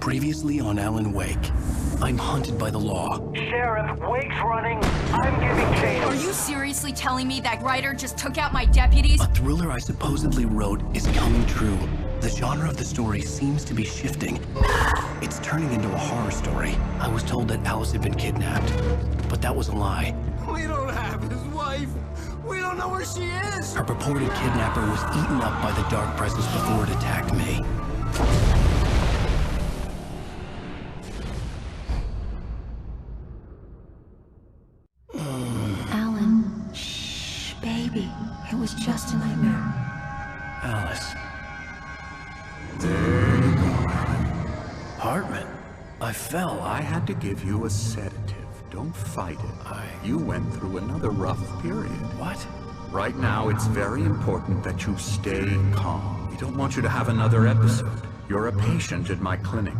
Previously on Alan Wake, I'm hunted by the law. Sheriff, Wake's running. I'm giving chase. Are you seriously telling me that writer just took out my deputies? A thriller I supposedly wrote is coming true. The genre of the story seems to be shifting. It's turning into a horror story. I was told that Alice had been kidnapped, but that was a lie. We don't have his wife. We don't know where she is. Her purported kidnapper was eaten up by the dark presence before it attacked me. Alan, shh, baby. It was just a nightmare. Alice. Hartman, I fell. I had to give you a sedative. Don't fight it. You went through another rough period. What? Right now, it's very important that you stay calm. We don't want you to have another episode. You're a patient at my clinic.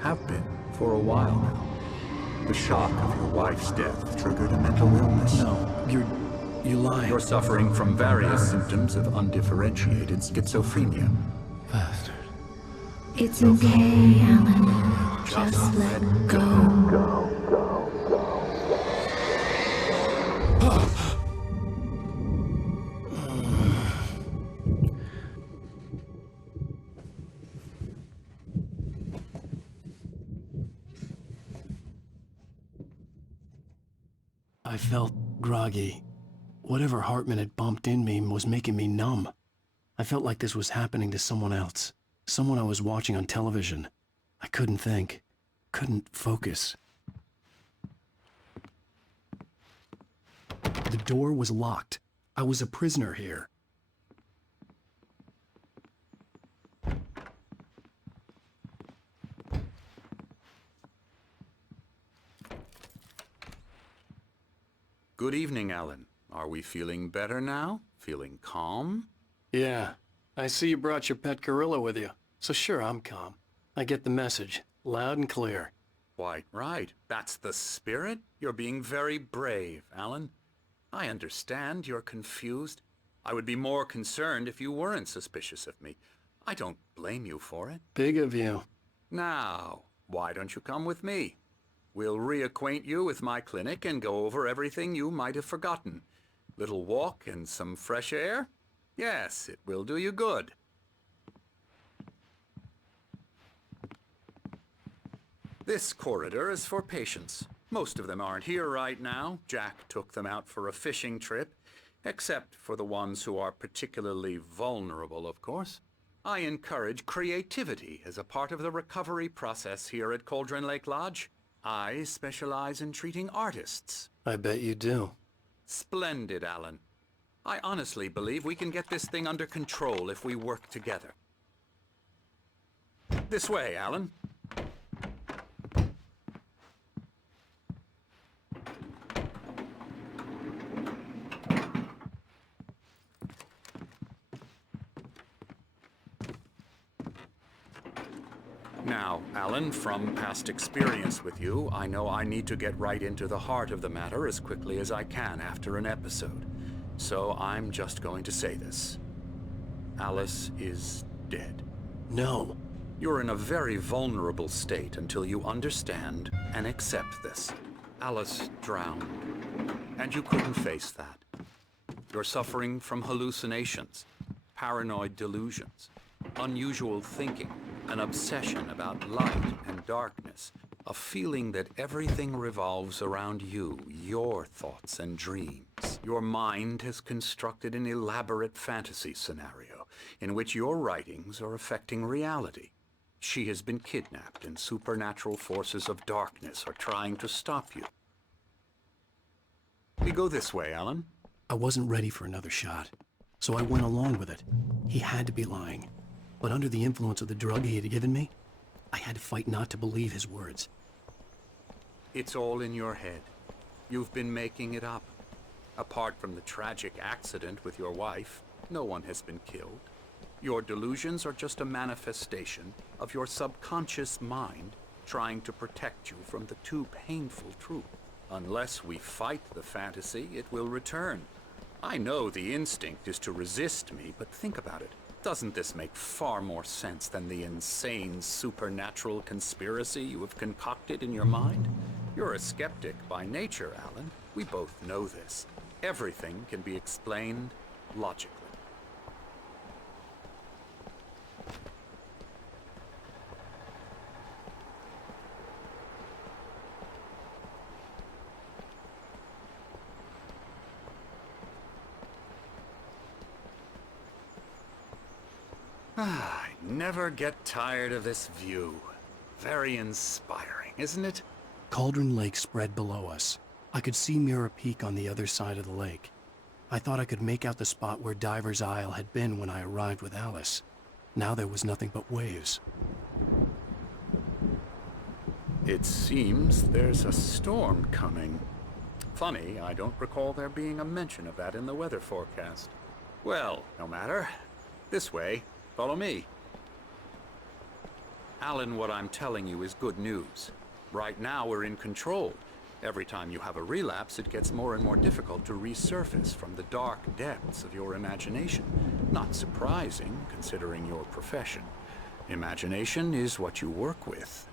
Have been for a while now. The shock of your wife's death triggered a mental illness. No, you lied. You're suffering from various symptoms of undifferentiated schizophrenia. Bastard. It's okay, Alan. Just let go. I felt groggy. Whatever Hartman had bumped in me was making me numb. I felt like this was happening to someone else. Someone I was watching on television. I couldn't think. Couldn't focus. The door was locked. I was a prisoner here. Good evening, Alan. Are we feeling better now? Feeling calm? Yeah. I see you brought your pet gorilla with you. So sure, I'm calm. I get the message. Loud and clear. Quite right. That's the spirit. You're being very brave, Alan. I understand you're confused. I would be more concerned if you weren't suspicious of me. I don't blame you for it. Big of you. Now, why don't you come with me? We'll reacquaint you with my clinic and go over everything you might have forgotten. Little walk and some fresh air? Yes, it will do you good. This corridor is for patients. Most of them aren't here right now. Jack took them out for a fishing trip, except for the ones who are particularly vulnerable, of course. I encourage creativity as a part of the recovery process here at Cauldron Lake Lodge. I specialize in treating artists. I bet you do. Splendid, Alan. I honestly believe we can get this thing under control if we work together. This way, Alan. Now, Alan, from past experience with you, I know I need to get right into the heart of the matter as quickly as I can after an episode. So I'm just going to say this. Alice is dead. No. You're in a very vulnerable state until you understand and accept this. Alice drowned, and you couldn't face that. You're suffering from hallucinations, paranoid delusions, unusual thinking, an obsession about light and darkness, a feeling that everything revolves around you, your thoughts and dreams. Your mind has constructed an elaborate fantasy scenario in which your writings are affecting reality. She has been kidnapped and supernatural forces of darkness are trying to stop you. We go this way, Alan. I wasn't ready for another shot, so I went along with it. He had to be lying. But under the influence of the drug he had given me, I had to fight not to believe his words. It's all in your head. You've been making it up. Apart from the tragic accident with your wife, no one has been killed. Your delusions are just a manifestation of your subconscious mind trying to protect you from the too painful truth. Unless we fight the fantasy, it will return. I know the instinct is to resist me, but think about it. Doesn't this make far more sense than the insane supernatural conspiracy you have concocted in your mind? You're a skeptic by nature, Alan. We both know this. Everything can be explained logically. I never get tired of this view. Very inspiring, isn't it? Cauldron Lake spread below us. I could see Mirror Peak on the other side of the lake. I thought I could make out the spot where Diver's Isle had been when I arrived with Alice. Now there was nothing but waves. It seems there's a storm coming. Funny, I don't recall there being a mention of that in the weather forecast. Well, no matter. This way. Follow me. Alan, what I'm telling you is good news. Right now we're in control. Every time you have a relapse, it gets more and more difficult to resurface from the dark depths of your imagination. Not surprising, considering your profession. Imagination is what you work with.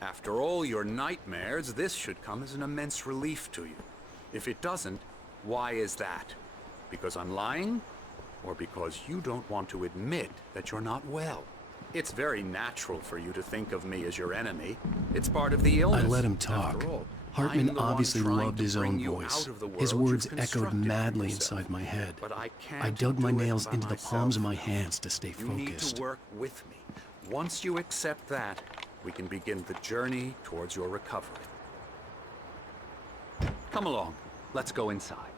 After all your nightmares, this should come as an immense relief to you. If it doesn't, why is that? Because I'm lying? Or because you don't want to admit that you're not well? It's very natural for you to think of me as your enemy. It's part of the illness. I let him talk. After all, Hartman I'm the one obviously trying loved to his bring own you voice. out of the His world words you've echoed constructed for madly yourself. inside my head. But I can't I dug my do it nails by into the myself. palms of my hands to stay You need focused. to work with me. Once you accept that, we can begin the journey towards your recovery. Come along. Let's go inside.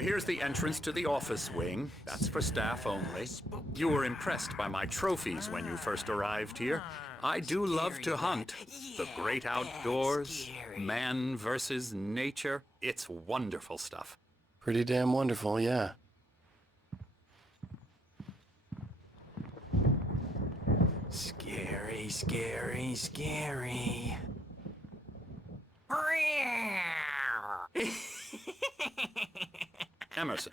Here's the entrance to the office wing. That's for staff only. You were impressed by my trophies when you first arrived here. I do love to hunt. The great outdoors, man versus nature. It's wonderful stuff. Pretty damn wonderful, yeah. Scary, scary, scary. Emerson.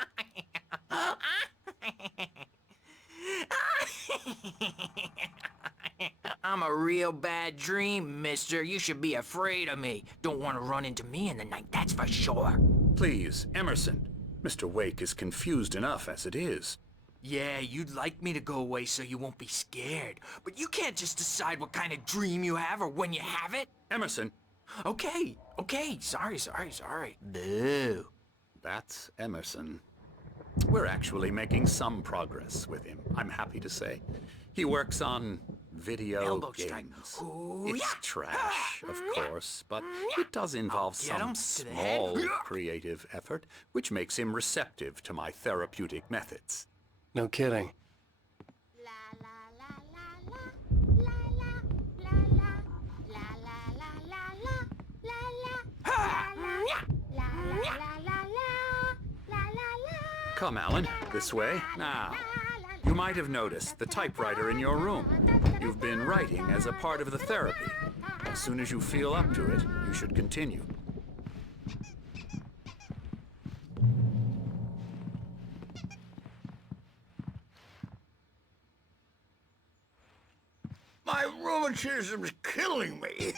I'm a real bad dream, mister. You should be afraid of me. Don't want to run into me in the night, that's for sure. Please, Emerson. Mr. Wake is confused enough as it is. Yeah, you'd like me to go away so you won't be scared. But you can't just decide what kind of dream you have or when you have it. Emerson. Okay, sorry. Boo. That's Emerson. We're actually making some progress with him, I'm happy to say. He works on video Elbow strike. games. Ooh, It's yeah. trash, of course, but it does involve Get him some to the head. small creative effort, which makes him receptive to my therapeutic methods. No kidding. Come, Alan, this way. Now, you might have noticed the typewriter in your room. You've been writing as a part of the therapy. As soon as you feel up to it, you should continue. My rheumatism's killing me.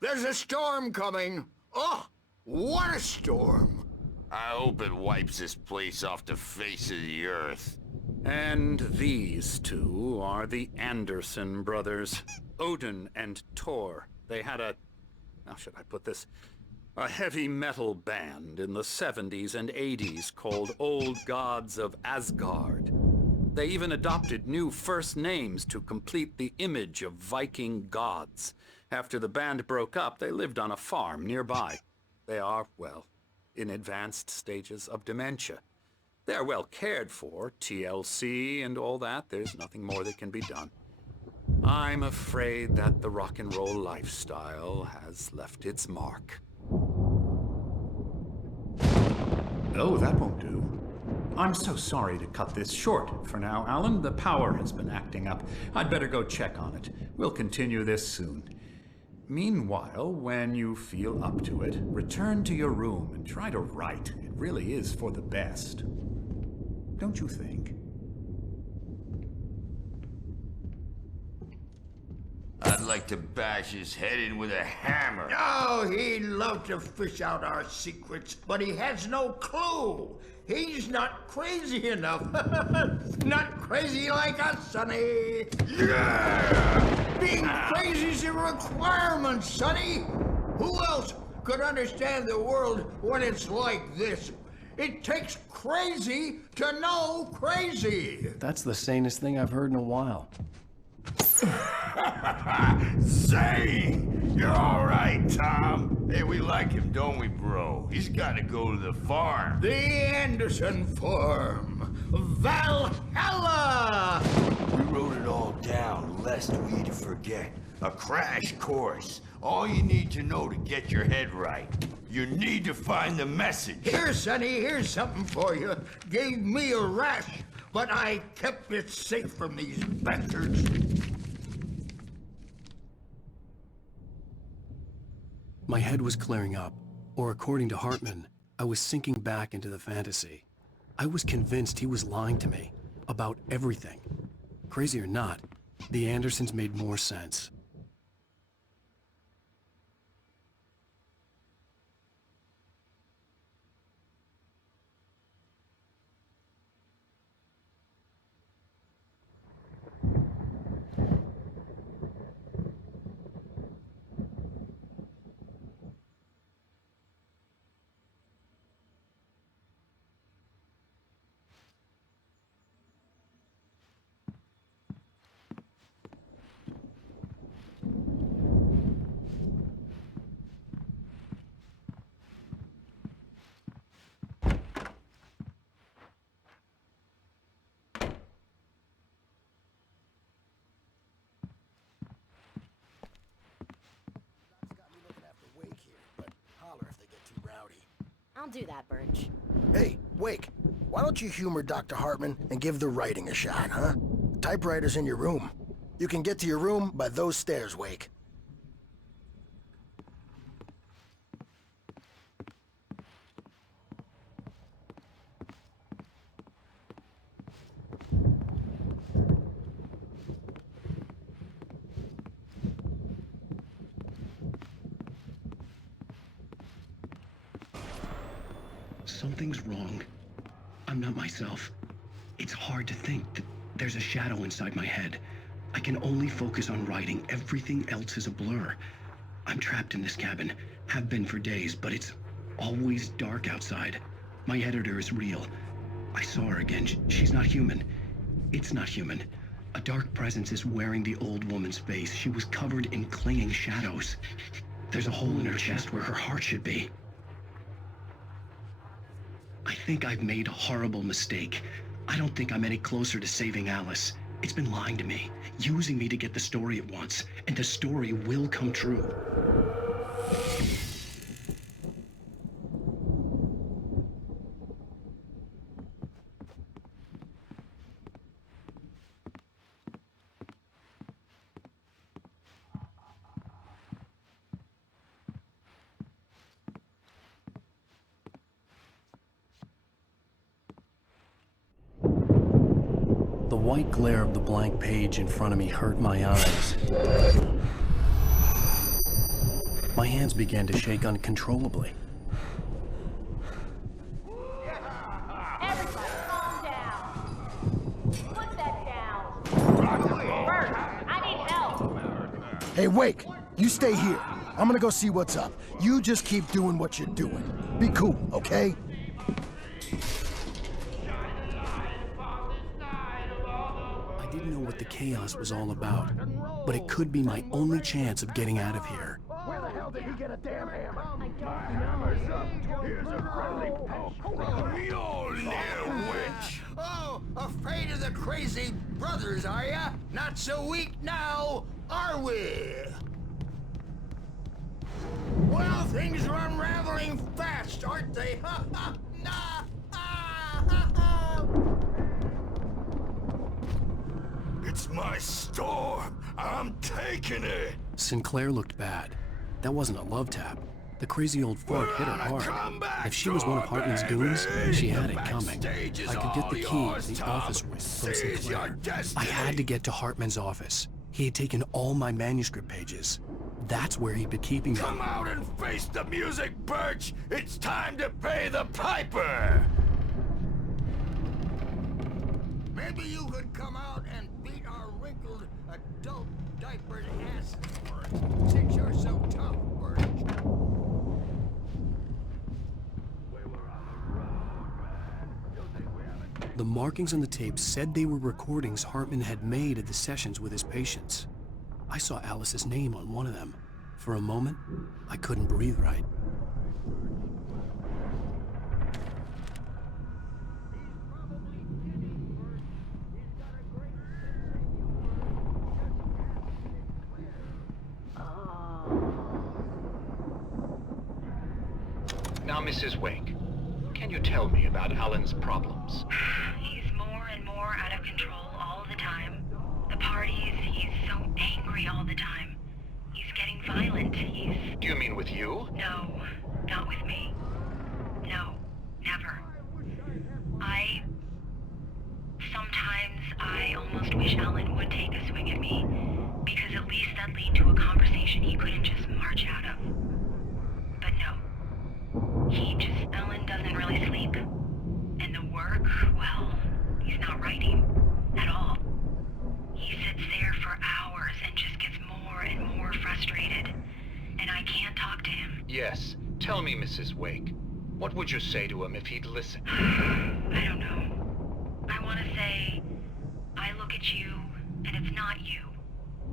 There's a storm coming. Oh, what a storm. I hope it wipes this place off the face of the earth. And these two are the Anderson brothers, Odin and Tor. They had how should I put this? A heavy metal band in the 70s and 80s called Old Gods of Asgard. They even adopted new first names to complete the image of Viking gods. After the band broke up, they lived on a farm nearby. They are, well, in advanced stages of dementia. They're well cared for, TLC and all that. There's nothing more that can be done. I'm afraid that the rock and roll lifestyle has left its mark. Oh, that won't do. I'm so sorry to cut this short for now, Alan. The power has been acting up. I'd better go check on it. We'll continue this soon. Meanwhile, when you feel up to it, return to your room and try to write. It really is for the best. Don't you think? I'd like to bash his head in with a hammer. Oh, he'd love to fish out our secrets, but he has no clue. He's not crazy enough. Not crazy like us, Sonny. Yeah! Being crazy's a requirement, Sonny. Who else could understand the world when it's like this? It takes crazy to know crazy. That's the sanest thing I've heard in a while. Zane! You're all right, Tom. Hey, we like him, don't we, bro? He's got to go to the farm. The Anderson Farm. Valhalla! We wrote it all down, lest we forget. A crash course. All you need to know to get your head right. You need to find the message. Here, Sonny, here's something for you. Gave me a rash, but I kept it safe from these bastards. My head was clearing up, or according to Hartman, I was sinking back into the fantasy. I was convinced he was lying to me about everything. Crazy or not, the Andersons made more sense. I'll do that, Birch. Hey, Wake, why don't you humor Dr. Hartman and give the writing a shot, huh? The typewriter's in your room. You can get to your room by those stairs, Wake. Something's wrong. I'm not myself. It's hard to think that there's a shadow inside my head. I can only focus on writing. Everything else is a blur. I'm trapped in this cabin. Have been for days, but it's always dark outside. My editor is real. I saw her again. She's not human. It's not human. A dark presence is wearing the old woman's face. She was covered in clinging shadows. There's a hole in her chest where her heart should be. I think I've made a horrible mistake. I don't think I'm any closer to saving Alice. It's been lying to me, using me to get the story it wants, and the story will come true. The white glare of the blank page in front of me hurt my eyes. My hands began to shake uncontrollably. Everybody, calm down. Put that down. Birch, I need help. Hey, Wake, you stay here. I'm gonna go see what's up. You just keep doing what you're doing. Be cool, okay? I didn't know what the chaos was all about, but it could be my only chance of getting out of here. Where the hell did he get a damn hammer? I don't know. Here's a friendly poke. Mule near witch. Oh, afraid of the crazy brothers, are ya? Not so weak now, are we? Well, things are unraveling fast, aren't they? Ha ha! Nah! Ah, ha, ha. It's my storm. I'm taking it. Sinclair looked bad. That wasn't a love tap. The crazy old fart hit her hard. If she was one of Hartman's goons, she had it coming. I could get the key to the office room from Sinclair. I had to get to Hartman's office. He had taken all my manuscript pages. That's where he'd been keeping them. Come out and face the music, Birch! It's time to pay the piper! Maybe you could come out and beat our wrinkled adult diapered asses for us, since you're so tough, Birch. The markings on the tape said they were recordings Hartman had made at the sessions with his patients. I saw Alice's name on one of them. For a moment, I couldn't breathe right. Now, Mrs. Wake, can you tell me about Alan's problems? He's more and more out of control all the time. The parties, he's so angry all the time. He's getting violent. Do you mean with you? No, not with me. No, never. Sometimes I almost wish Alan would take a swing at me, because at least that'd lead to a conversation he couldn't just march out of. But no. Alan doesn't really sleep. And the work, well, he's not writing at all. He sits there for hours and just gets more and more frustrated. And I can't talk to him. Yes. Tell me, Mrs. Wake. What would you say to him if he'd listen? I don't know. I want to say, I look at you, and it's not you.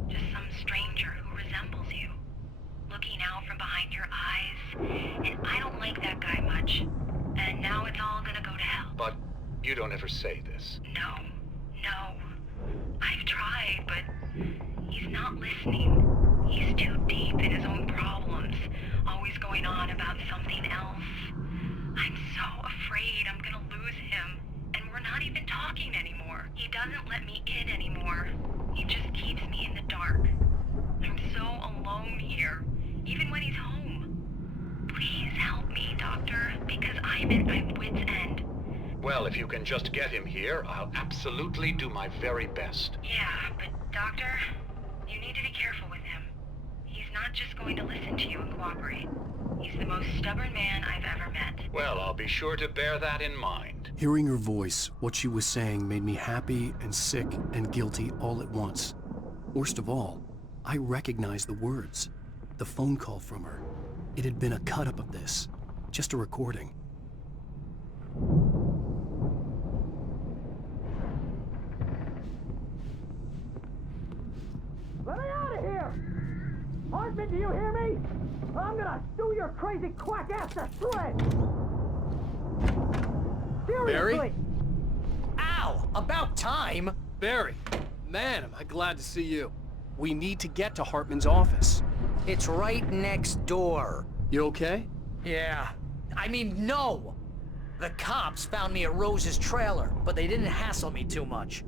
Just some stranger who resembles you. Looking out from behind your eyes, and I don't like that guy much. And now it's all gonna go to hell. But you don't ever say this. No. I've tried, but he's not listening. He's too deep in his own problems, always going on about something else. I'm so afraid I'm gonna lose him, and we're not even talking anymore. He doesn't let me in anymore. He just keeps me in the dark. I'm so alone here, even when he's home. Please help me, Doctor, because I'm at my wit's end. Well, if you can just get him here, I'll absolutely do my very best. Yeah, but Doctor, you need to be careful with him. He's not just going to listen to you and cooperate. He's the most stubborn man I've ever met. Well, I'll be sure to bear that in mind. Hearing her voice, what she was saying made me happy and sick and guilty all at once. Worst of all, I recognized the words. The phone call from her. It had been a cut-up of this. Just a recording. Let me out of here! Hartman, do you hear me? I'm gonna stew your crazy quack ass to shreds! Seriously! Barry? Ow! About time! Barry, man, am I glad to see you. We need to get to Hartman's office. It's right next door. You okay? Yeah. I mean, no! The cops found me at Rose's trailer, but they didn't hassle me too much.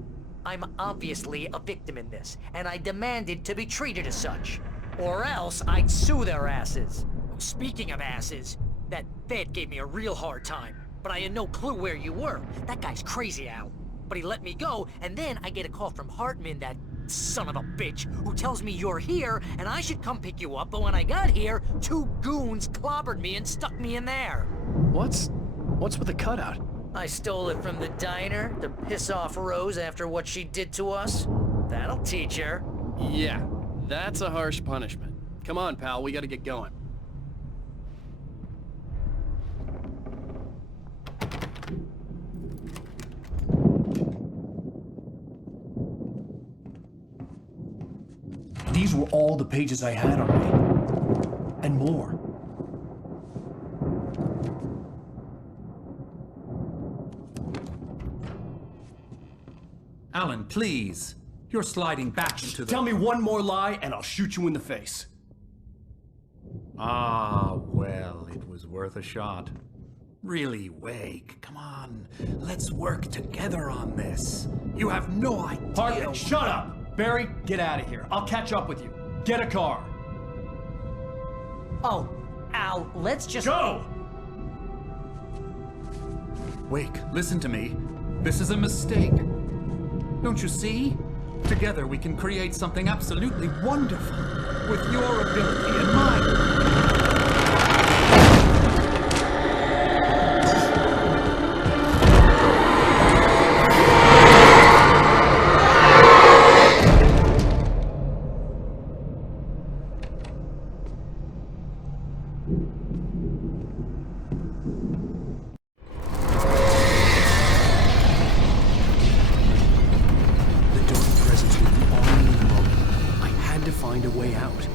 I'm obviously a victim in this, and I demanded to be treated as such. Or else I'd sue their asses. Speaking of asses, that vet gave me a real hard time, but I had no clue where you were. That guy's crazy, Al. But he let me go, and then I get a call from Hartman, that son of a bitch, who tells me you're here, and I should come pick you up, but when I got here, 2 goons clobbered me and stuck me in there. What's with the cutout? I stole it from the diner to piss off Rose after what she did to us. That'll teach her. Yeah, that's a harsh punishment. Come on, pal, we gotta get going. These were all the pages I had on me. And more. Alan, please. You're sliding back into the... Tell me one more lie and I'll shoot you in the face. Ah, well, it was worth a shot. Really, Wake, come on. Let's work together on this. You have no idea... Hartman, shut up! Barry, get out of here. I'll catch up with you. Get a car. Oh, Al, let's just... Go! Wake, listen to me. This is a mistake. Don't you see? Together we can create something absolutely wonderful. With your ability and mine. Find a way out.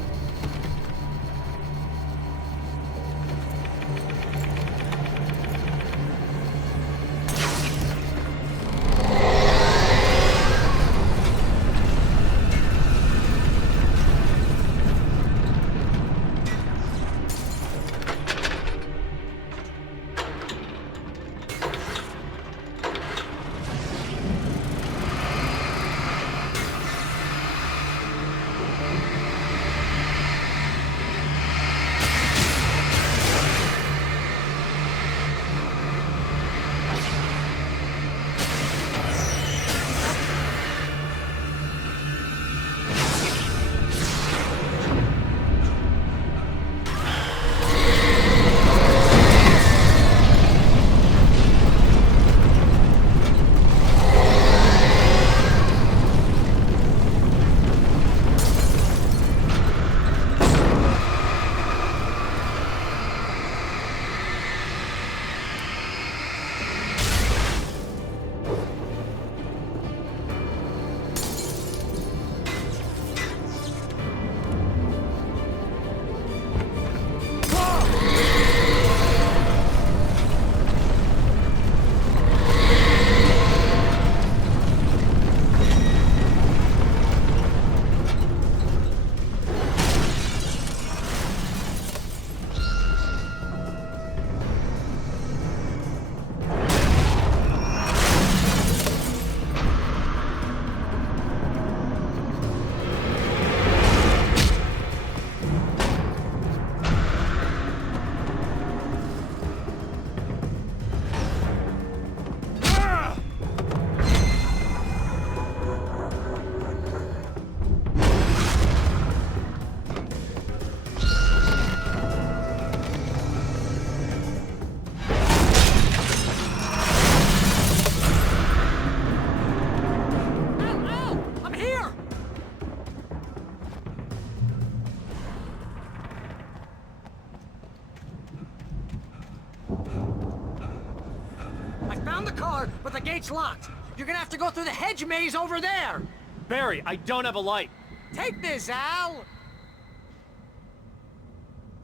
Found the car, but the gate's locked. You're gonna have to go through the hedge maze over there. Barry, I don't have a light. Take this, Al.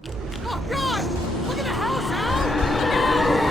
Oh, God! Look at the house, Al! Look out!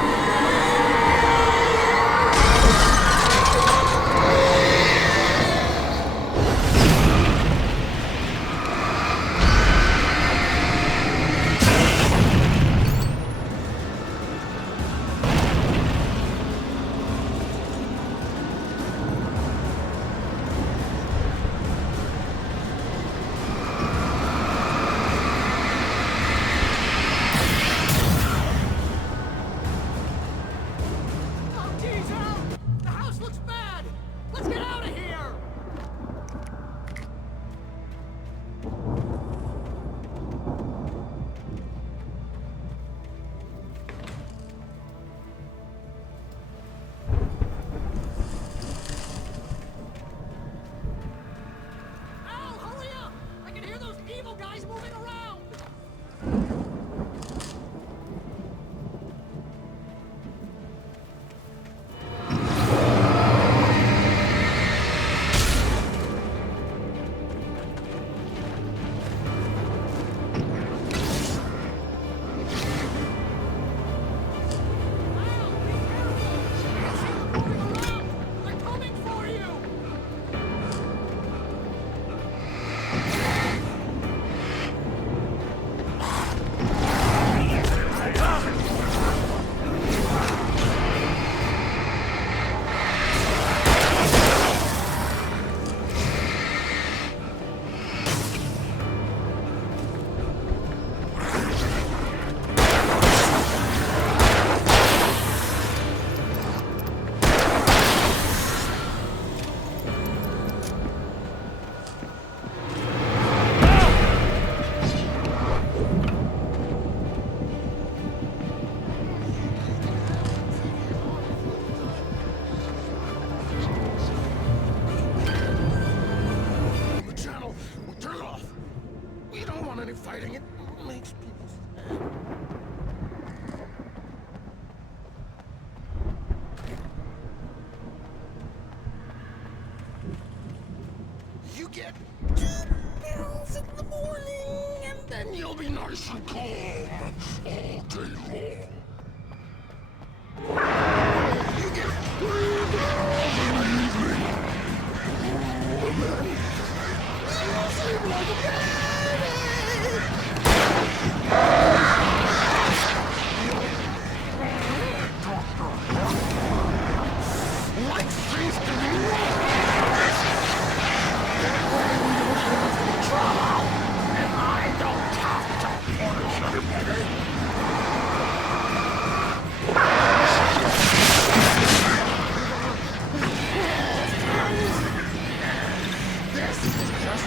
Actually fighting it makes people sad. You get 2 pills in the morning, and then you'll be nice and calm all day long. You get 3 pills in the evening. And then you'll sleep like a baby. Like things to be trouble, and I don't have to punish anybody. This is just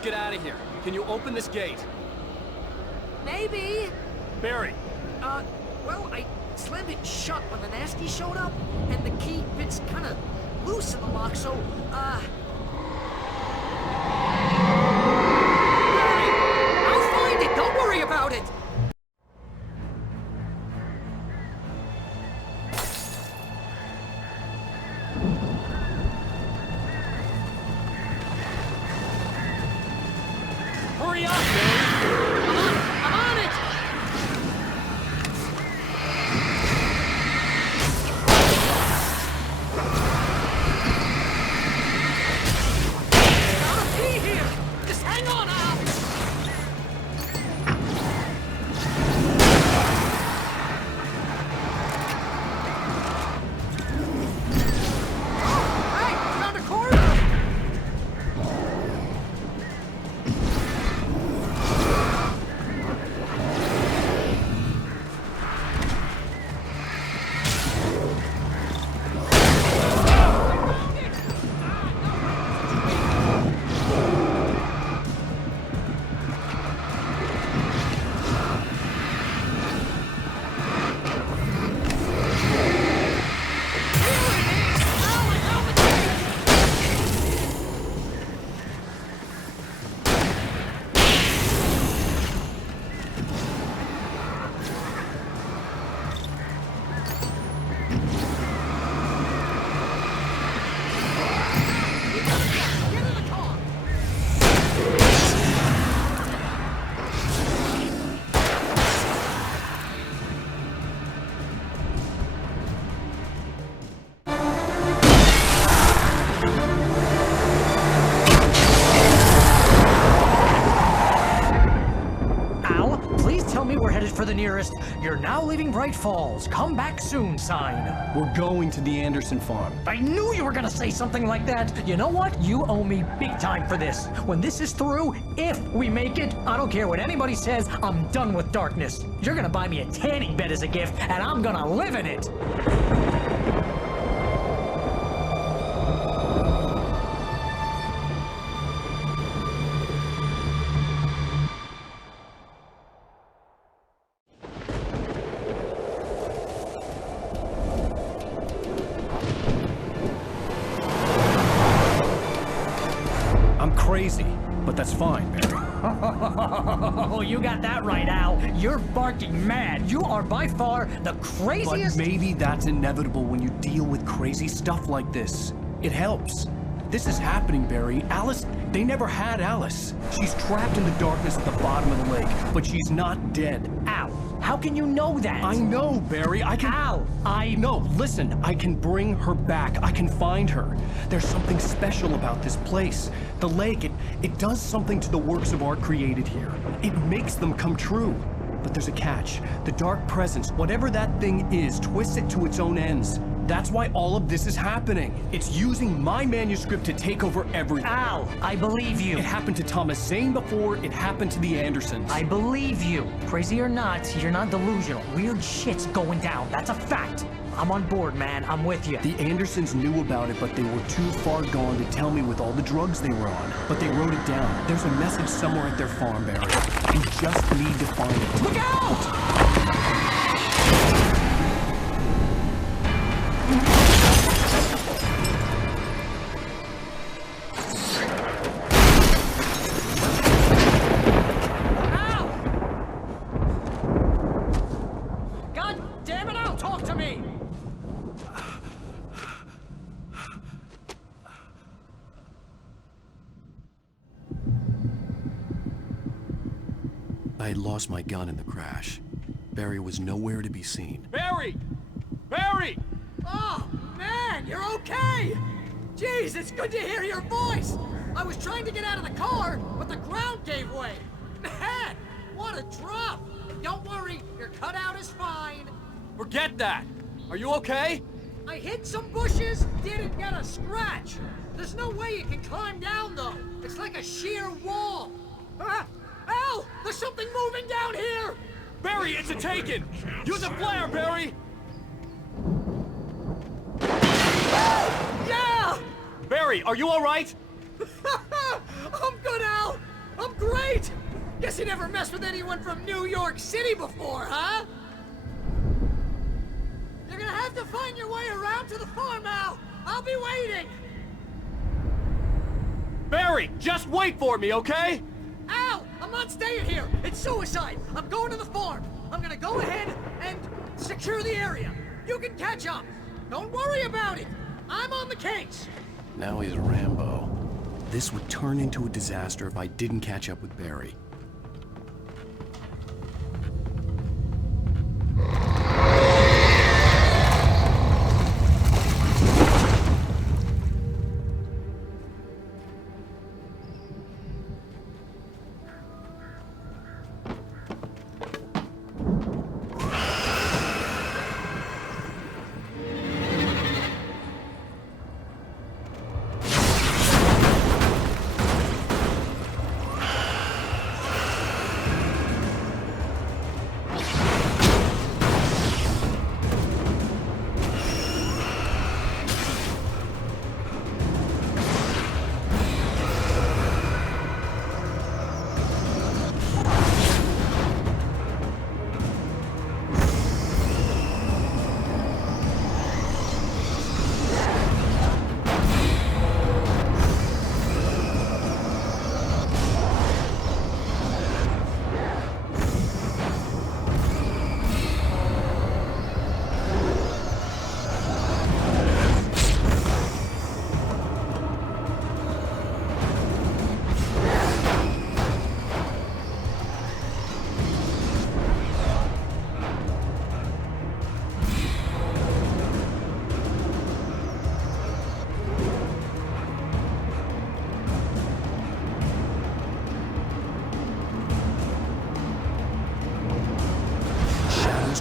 Let's get out of here. Can you open this gate? Maybe. Barry. Well, I slammed it shut when the nasty showed up, and the key fits kind of loose in the lock, so, Barry, I'll find it. Don't worry about it. Hurry up, Barry! I'm on it! Got a key here! Just hang on, Al! Oh, hey! Found a cord? For the nearest, you're now leaving Bright Falls. Come back soon sign. We're going to the Anderson farm. I knew you were gonna say something like that. You know what? You owe me big time for this. When this is through, if we make it, I don't care what anybody says, I'm done with darkness. You're gonna buy me a tanning bed as a gift, and I'm gonna live in it. Crazy, but that's fine, Barry. Oh, you got that right, Al. You're barking mad. You are by far the craziest... But maybe that's inevitable when you deal with crazy stuff like this. It helps. This is happening, Barry. Alice, they never had Alice. She's trapped in the darkness at the bottom of the lake, but she's not dead. Al, how can you know that? I know, Barry. I can... Al, No, listen. I can bring her back. I can find her. There's something special about this place. The lake, it does something to the works of art created here. It makes them come true. But there's a catch. The dark presence, whatever that thing is, twists it to its own ends. That's why all of this is happening. It's using my manuscript to take over everything. Al, I believe you. It happened to Thomas Zane before, it happened to the Andersons. I believe you. Crazy or not, you're not delusional. Weird shit's going down. That's a fact. I'm on board, man. I'm with you. The Andersons knew about it, but they were too far gone to tell me with all the drugs they were on. But they wrote it down. There's a message somewhere at their farm, Barry. You just need to find it. Look out! I had lost my gun in the crash. Barry was nowhere to be seen. Barry! Barry! Oh, man, you're okay! Jeez, it's good to hear your voice! I was trying to get out of the car, but the ground gave way. Man, what a drop! Don't worry, your cutout is fine. Forget that! Are you okay? I hit some bushes, didn't get a scratch. There's no way you can climb down, though. It's like a sheer wall. Al! There's something moving down here! Barry, it's a taken! Use a flare, Barry! Yeah! Barry, are you all right? I'm good, Al! I'm great! Guess you never messed with anyone from New York City before, huh? You're gonna have to find your way around to the farm, Al! I'll be waiting! Barry, just wait for me, okay? Al! I'm not staying here! It's suicide! I'm going to the farm! I'm gonna go ahead and secure the area! You can catch up! Don't worry about it! I'm on the case! Now he's Rambo. This would turn into a disaster if I didn't catch up with Barry.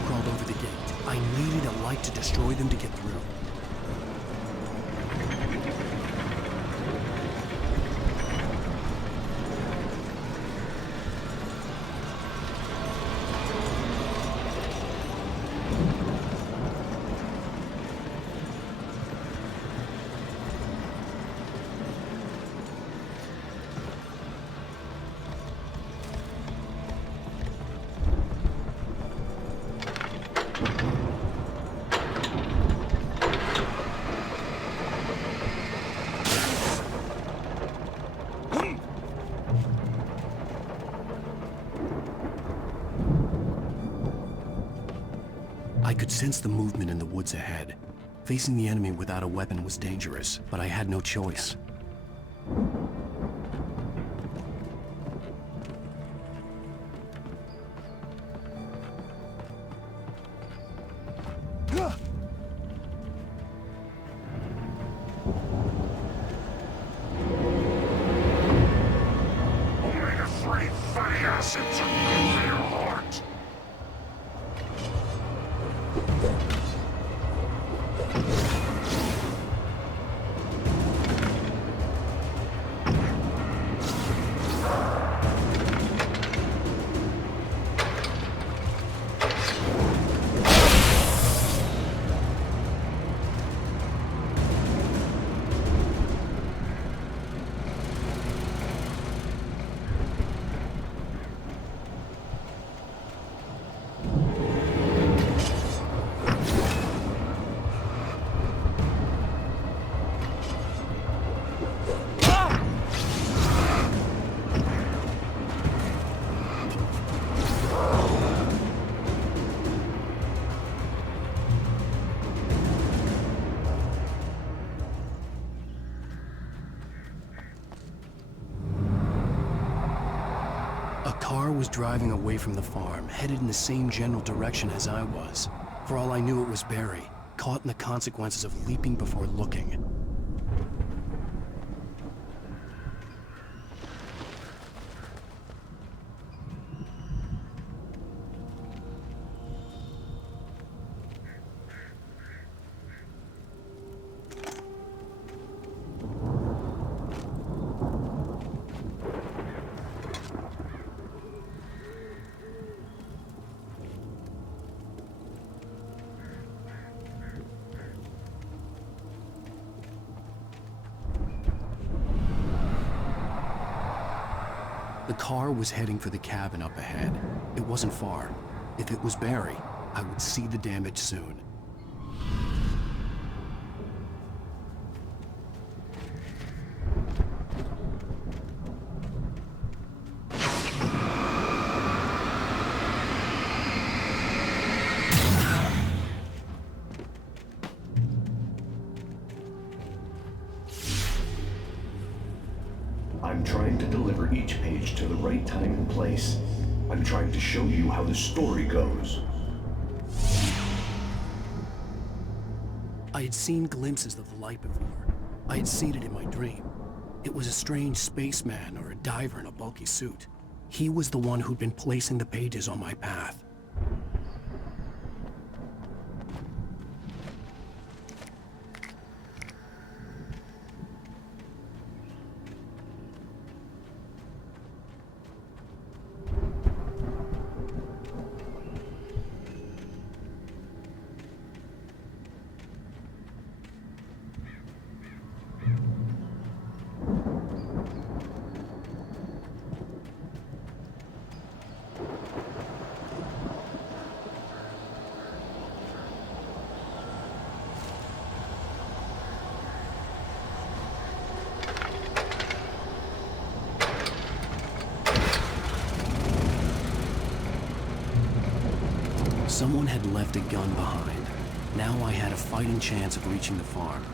Crawled over the gate. I needed a light to destroy them to get through. I could sense the movement in the woods ahead. Facing the enemy without a weapon was dangerous, but I had no choice. A car was driving away from the farm, headed in the same general direction as I was. For all I knew, it was Barry, caught in the consequences of leaping before looking. car was heading for the cabin up ahead. It wasn't far. If it was Barry, I would see the damage soon. I'm trying to deliver each page to the right time and place. I'm trying to show you how the story goes. I had seen glimpses of the light before. I had seen it in my dream. It was a strange spaceman or a diver in a bulky suit. He was the one who'd been placing the pages on my path. Someone had left a gun behind. Now I had a fighting chance of reaching the farm.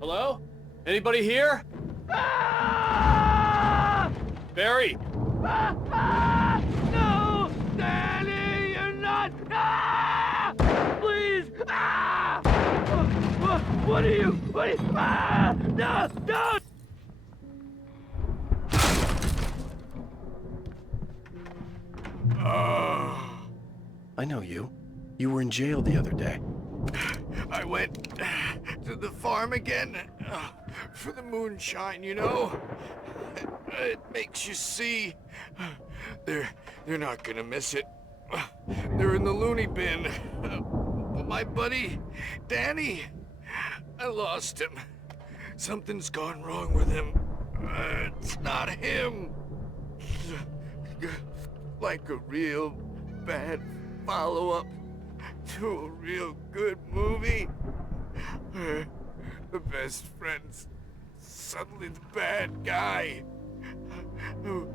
Hello? Anybody here? Barry! No! Danny, you're not! Please! What are you? What are you? No! No! I know you. You were in jail the other day. I went to the farm again for the moonshine, you know? It makes you see. They're not gonna miss it. They're in the loony bin. But my buddy, Danny, I lost him. Something's gone wrong with him. It's not him. Like a real bad follow-up to a real good movie. The best friend's suddenly the bad guy who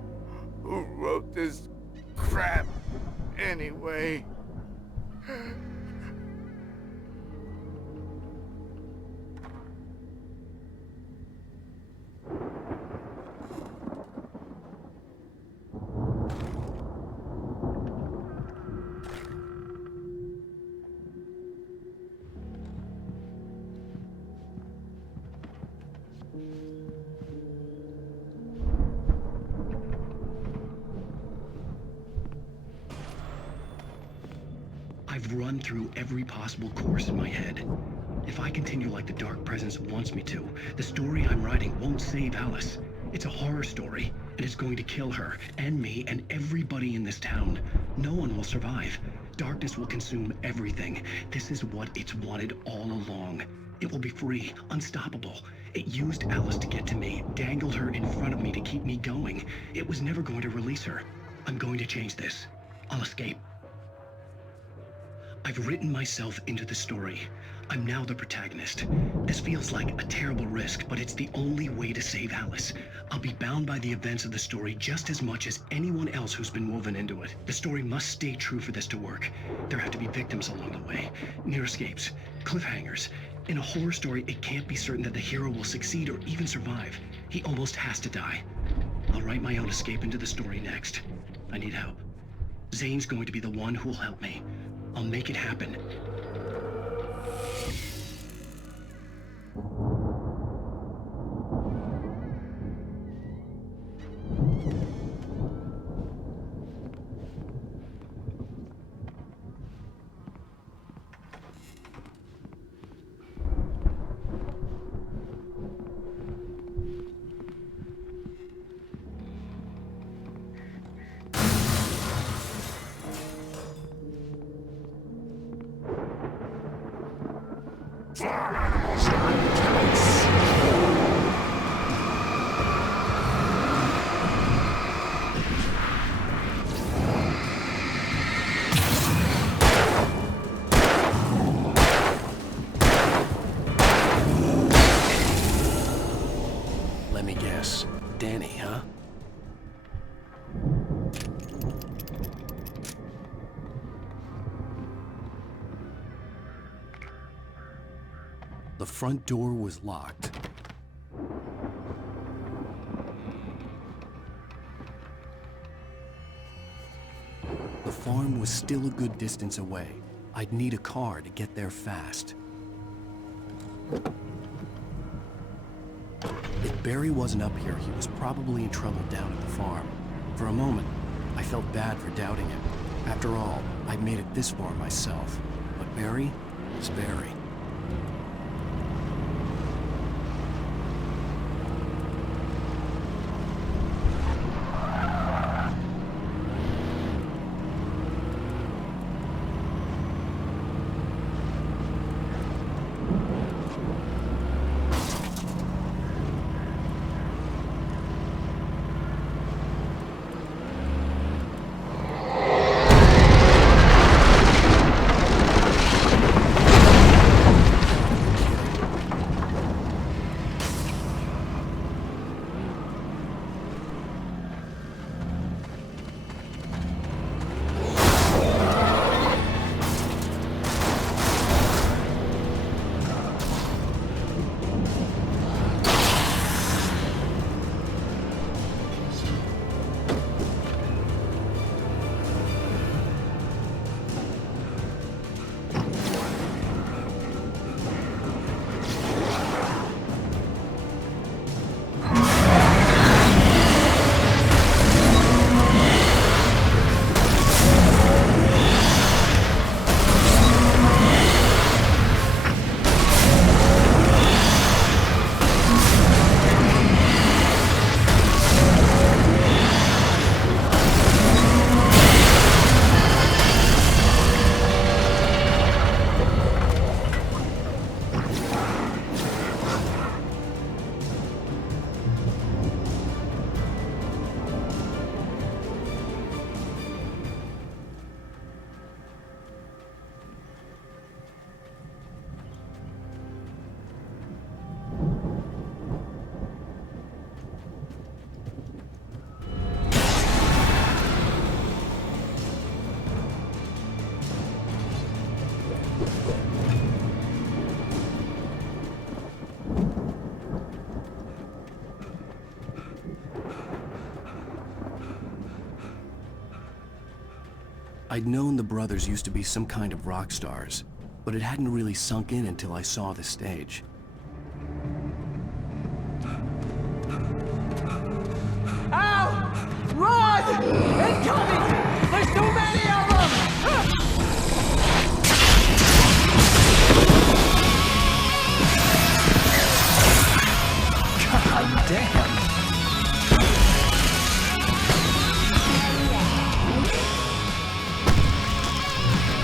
wrote this crap anyway. I've run through every possible course in my head. If I continue like the Dark Presence wants me to, the story I'm writing won't save Alice. It's a horror story, and it's going to kill her, and me, and everybody in this town. No one will survive. Darkness will consume everything. This is what it's wanted all along. It will be free, unstoppable. It used Alice to get to me, dangled her in front of me to keep me going. It was never going to release her. I'm going to change this. I'll escape. I've written myself into the story. I'm now the protagonist. This feels like a terrible risk, but it's the only way to save Alice. I'll be bound by the events of the story just as much as anyone else who's been woven into it. The story must stay true for this to work. There have to be victims along the way, near escapes, cliffhangers. In a horror story, it can't be certain that the hero will succeed or even survive. He almost has to die. I'll write my own escape into the story next. I need help. Zane's going to be the one who'll help me. I'll make it happen. Let me guess. Danny, huh? The front door was locked. The farm was still a good distance away. I'd need a car to get there fast. If Barry wasn't up here, he was probably in trouble down at the farm. For a moment, I felt bad for doubting him. After all, I'd made it this far myself. But Barry is Barry. I'd known the brothers used to be some kind of rock stars, but it hadn't really sunk in until I saw the stage. Ow! Run! Incoming! There's too many of them! God damn!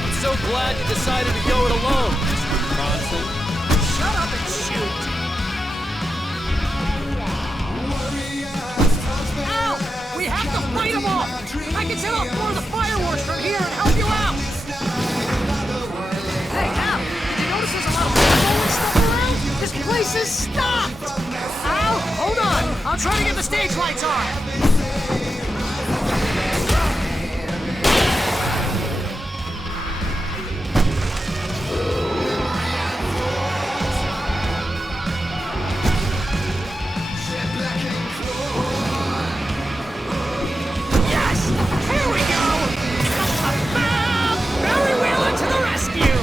I'm so glad you decided to go it alone, Mr. Bronson. Shut up and place is stopped! Al, hold on! I'll try to get the stage lights on! Yes! Here we go! Barry Wheeler to the rescue!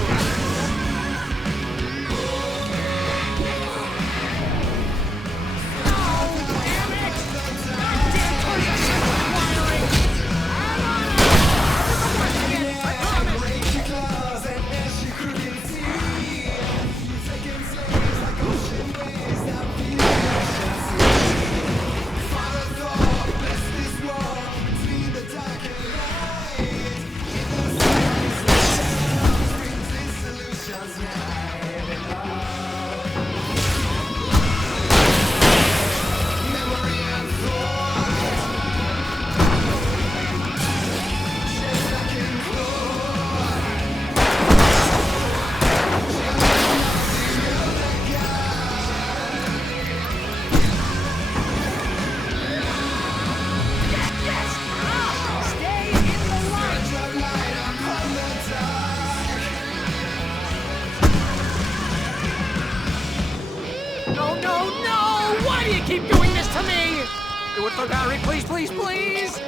Keep doing this to me! Do it for Barry, please, please, please!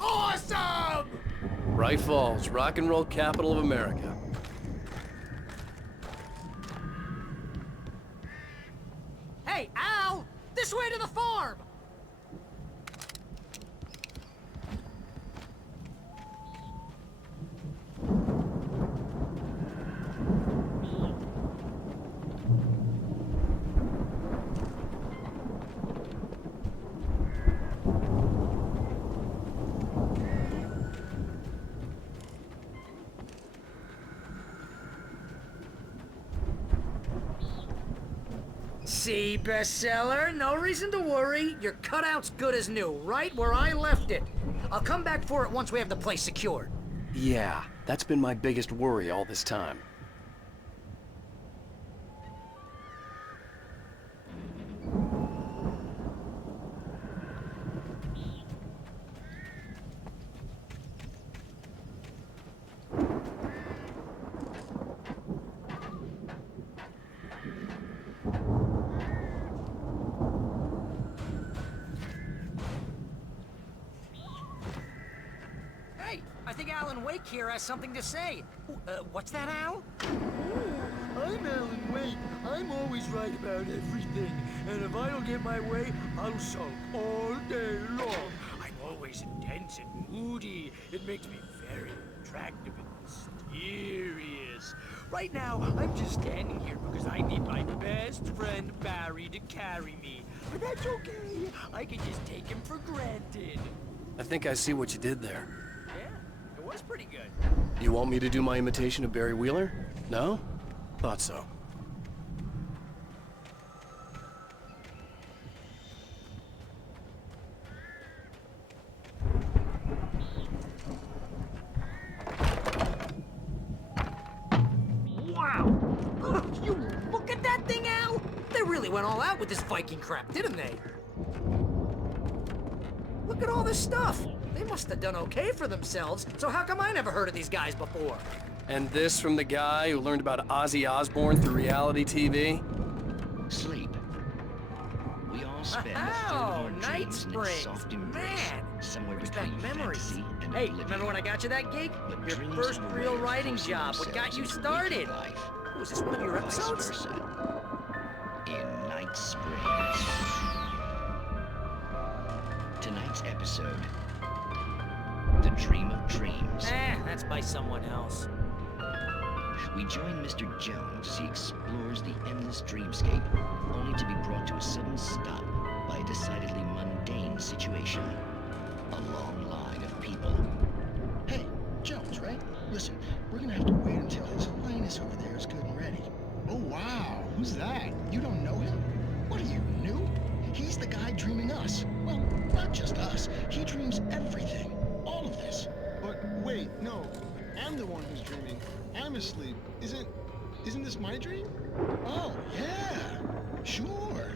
Awesome! Bright Falls, rock and roll capital of America. Hey, Al! This way to the farm! See, bestseller? No reason to worry. Your cutout's good as new, right where I left it. I'll come back for it once we have the place secured. Yeah, that's been my biggest worry all this time. Hey, I think Alan Wake here has something to say. What's that, Al? I'm Alan Wake. I'm always right about everything. And if I don't get my way, I'll sulk all day long. I'm always intense and moody. It makes me very attractive and mysterious. Right now, I'm just standing here because I need my best friend Barry to carry me. But that's okay. I can just take him for granted. I think I see what you did there. Yeah, it was pretty good. You want me to do my imitation of Barry Wheeler? No? Thought so. Wow! You look at that thing, Al! They really went all out with this Viking crap, didn't they? Look at all this stuff! They must have done okay for themselves, so how come I never heard of these guys before? And this from the guy who learned about Ozzy Osbourne through reality TV? Sleep. We all spend a third of our dreams in its soft embrace, somewhere between fantasy and Hey, oblivion. remember when I got you that gig? But Your dreams first have a real way of writing forcing job, what got themselves you into started? waking life, Was this one of your or vice episodes? versa. In Night Springs. Tonight's episode, The Dream of Dreams. That's by someone else. We join Mr. Jones as he explores the endless dreamscape, only to be brought to a sudden stop by a decidedly mundane situation. A long line of people. Hey, Jones, right? Listen, we're gonna have to wait until his highness over there is good and ready. Oh, wow. Who's that? You don't know him? What are you, new? He's the guy dreaming us. Well, not just us. He dreams everything. All of this. But wait, no. I'm the one who's dreaming. I'm asleep. Isn't this my dream? Oh, yeah. Sure.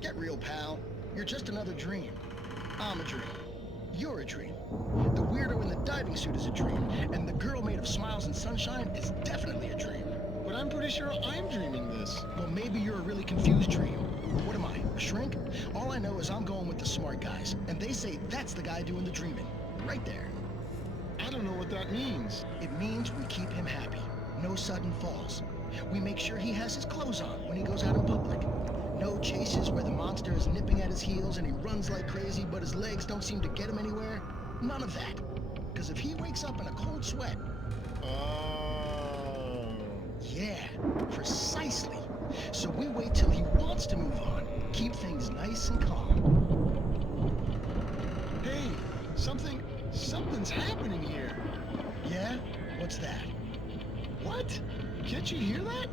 Get real, pal. You're just another dream. I'm a dream. You're a dream. The weirdo in the diving suit is a dream, and the girl made of smiles and sunshine is definitely a dream. But I'm pretty sure I'm dreaming this. Well, maybe you're a really confused dream. What am I, a shrink? All I know is I'm going with the smart guys, and they say that's the guy doing the dreaming. Right there. I don't know what that means. It means we keep him happy. No sudden falls. We make sure he has his clothes on when he goes out in public. No chases where the monster is nipping at his heels and he runs like crazy, but his legs don't seem to get him anywhere. None of that. Because if he wakes up in a cold sweat... Oh... Yeah, precisely. So we wait till he wants to move on. Keep things nice and calm. Hey, something's happening here. Yeah? What's that? What? Can't you hear that?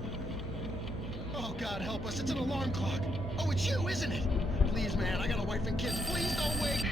Oh, God help us, it's an alarm clock. Oh, it's you, isn't it? Please, man, I got a wife and kids. Please don't wake.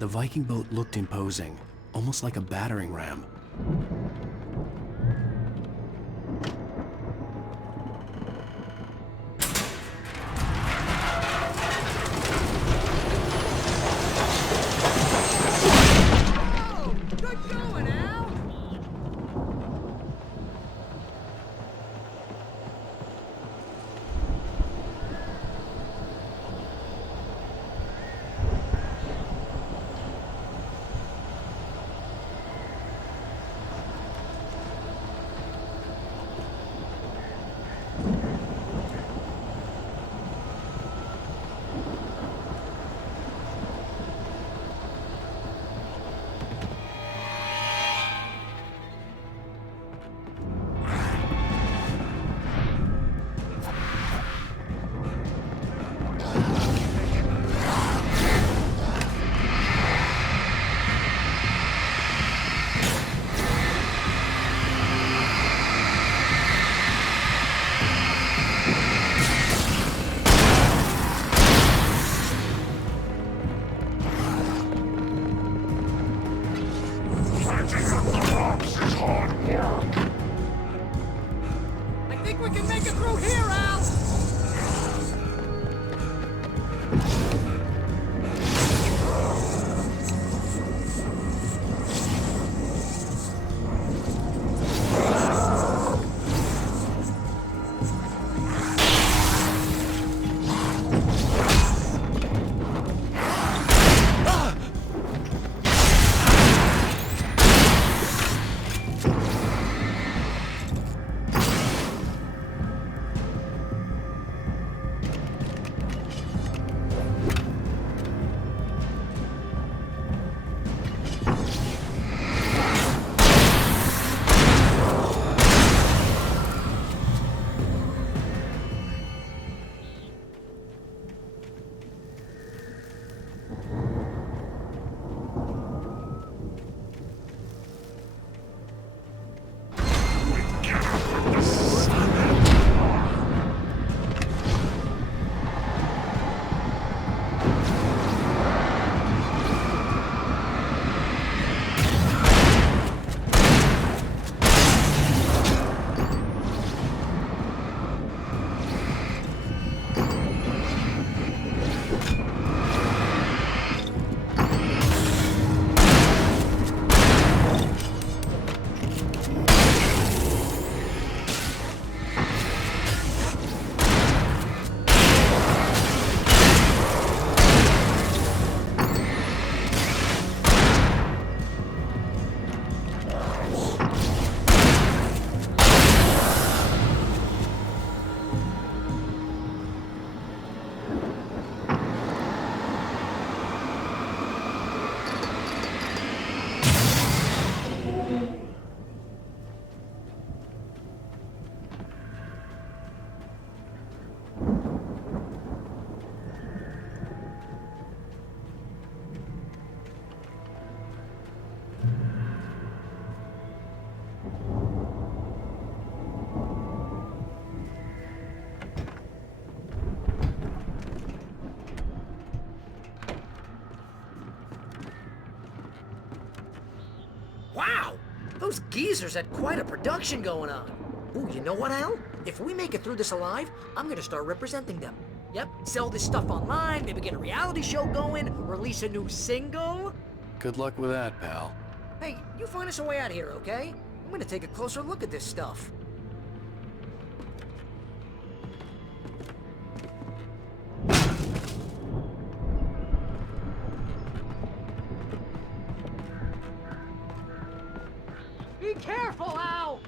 The Viking boat looked imposing, almost like a battering ram. Oh, good going, Al! I think we can make it through here, Al! Wow! Those geezers had quite a production going on. Ooh, you know what, Al? If we make it through this alive, I'm gonna start representing them. Yep, sell this stuff online, maybe get a reality show going, release a new single. Good luck with that, pal. Hey, you find us a way out of here, okay? I'm gonna take a closer look at this stuff. Be careful, Al!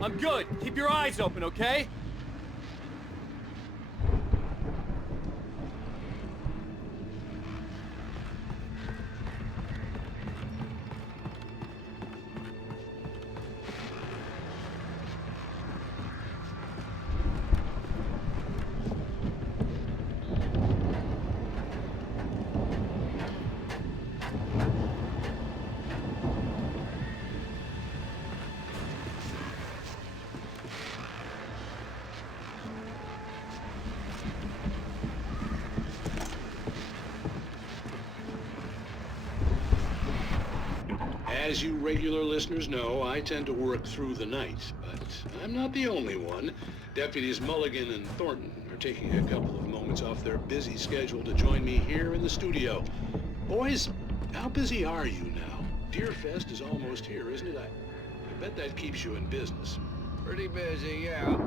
I'm good. Keep your eyes open, okay? As you regular listeners know, I tend to work through the night, but I'm not the only one. Deputies Mulligan and Thornton are taking a couple of moments off their busy schedule to join me here in the studio. Boys, how busy are you now? Deerfest is almost here, isn't it? I bet that keeps you in business. Pretty busy, yeah.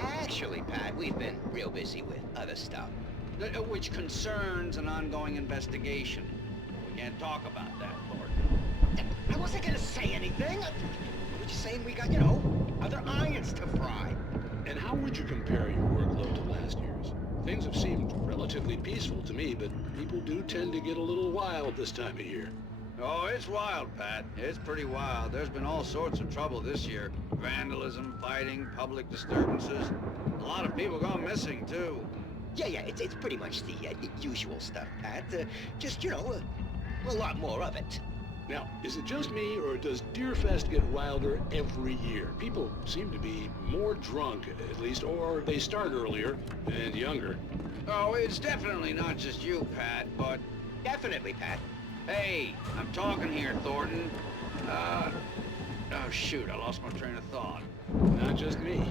Actually, Pat, we've been real busy with other stuff, which concerns an ongoing investigation. We can't talk about that, Thornton. I wasn't gonna say anything. We're just saying we got, other irons to fry. And how would you compare your workload to last year's? Things have seemed relatively peaceful to me, but people do tend to get a little wild this time of year. Oh, it's wild, Pat. It's pretty wild. There's been all sorts of trouble this year. Vandalism, fighting, public disturbances. A lot of people gone missing, too. Yeah, it's pretty much the usual stuff, Pat. Just, you know, a lot more of it. Now, is it just me, or does Deerfest get wilder every year? People seem to be more drunk, at least, or they start earlier and younger. Oh, it's definitely not just you, Pat, but... Definitely, Pat. Hey, I'm talking here, Thornton. Oh, shoot, I lost my train of thought. Not just me.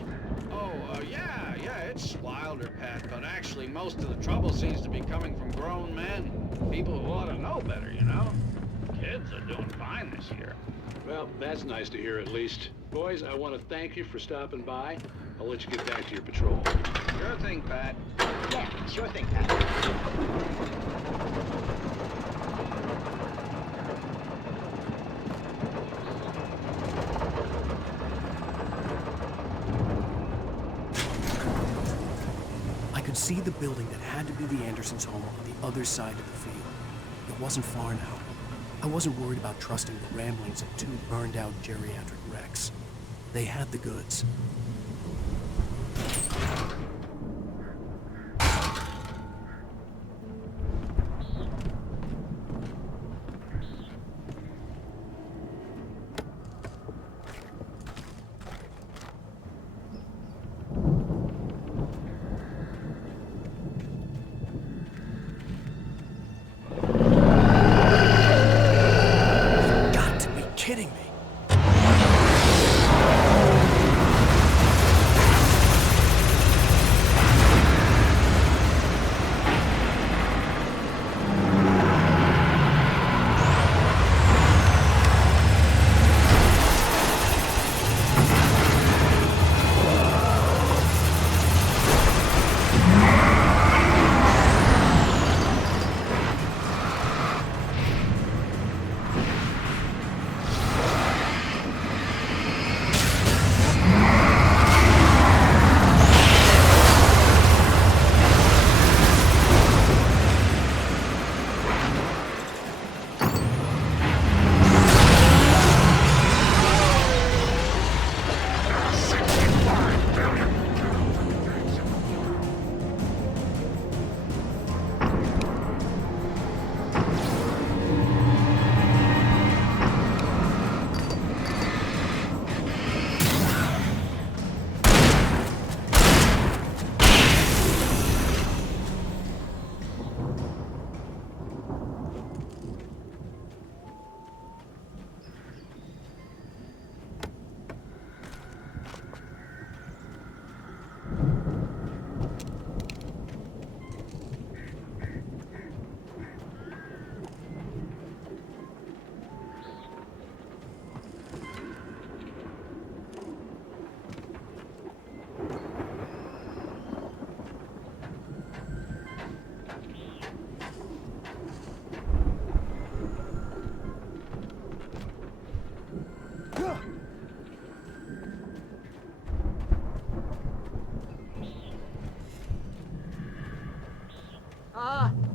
Oh, yeah, it's wilder, Pat, but actually most of the trouble seems to be coming from grown men. People who ought to know better, you know? Kids are doing fine this year. Well, that's nice to hear at least. Boys, I want to thank you for stopping by. I'll let you get back to your patrol. Sure thing, Pat. Yeah, sure thing, Pat. I could see the building that had to be the Andersons' home on the other side of the field. It wasn't far now. I wasn't worried about trusting the ramblings of two burned-out geriatric wrecks. They had the goods. Kidding me.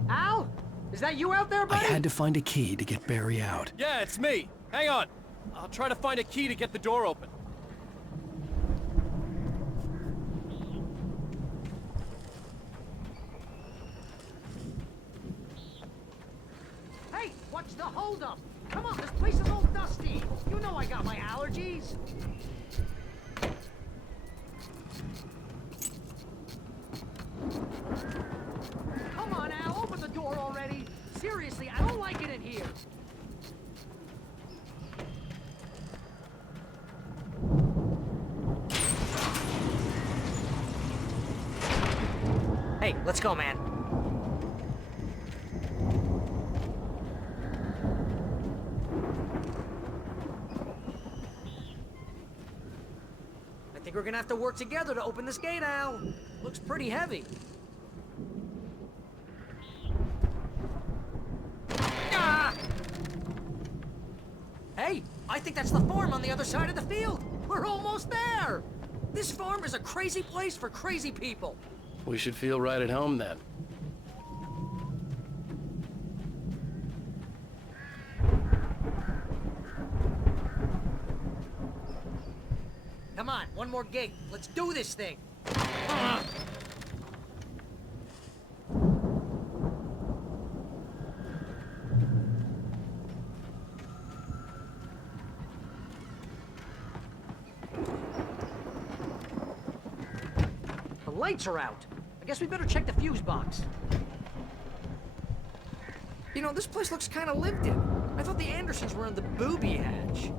Al? Is that you out there, buddy? I had to find a key to get Barry out. Yeah, it's me. Hang on. I'll try to find a key to get the door open. Hey, what's the holdup? Come on, this place is all dusty. You know I got my allergies. Come on, Al, open the door already. Seriously, I don't like it in here. Hey, let's go, man. I think we're gonna have to work together to open this gate, Al. Looks pretty heavy. Ah! Hey, I think that's the farm on the other side of the field. We're almost there. This farm is a crazy place for crazy people. We should feel right at home then. on, one more gig. Let's do this thing. The lights are out. I guess we better check the fuse box. You know, this place looks kind of lived in. I thought the Andersons were in the booby hatch.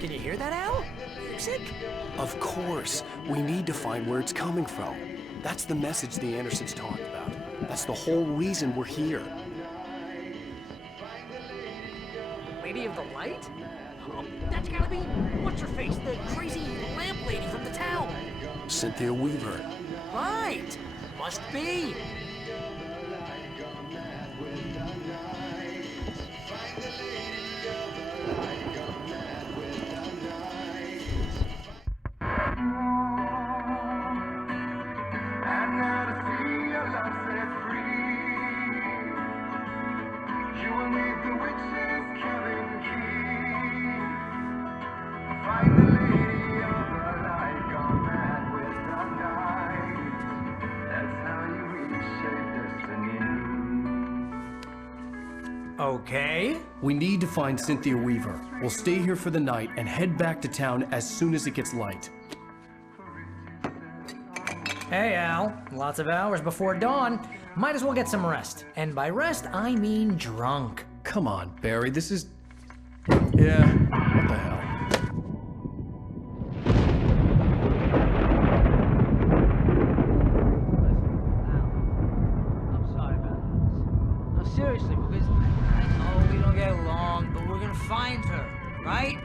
Can you hear that, Al? Music? Of course. We need to find where it's coming from. That's the message the Andersons talked about. That's the whole reason we're here. Lady of the Light? Oh, that's gotta be, what's-her-face, the crazy lamp lady from the town. Cynthia Weaver. Right. Must be. Okay. We need to find Cynthia Weaver. We'll stay here for the night and head back to town as soon as it gets light. Hey, Al. Lots of hours before dawn. Might as well get some rest. And by rest, I mean drunk. Come on, Barry, this is... Yeah, what the hell? I'm sorry about this. No, seriously, because I know we don't get along, but we're gonna find her, right?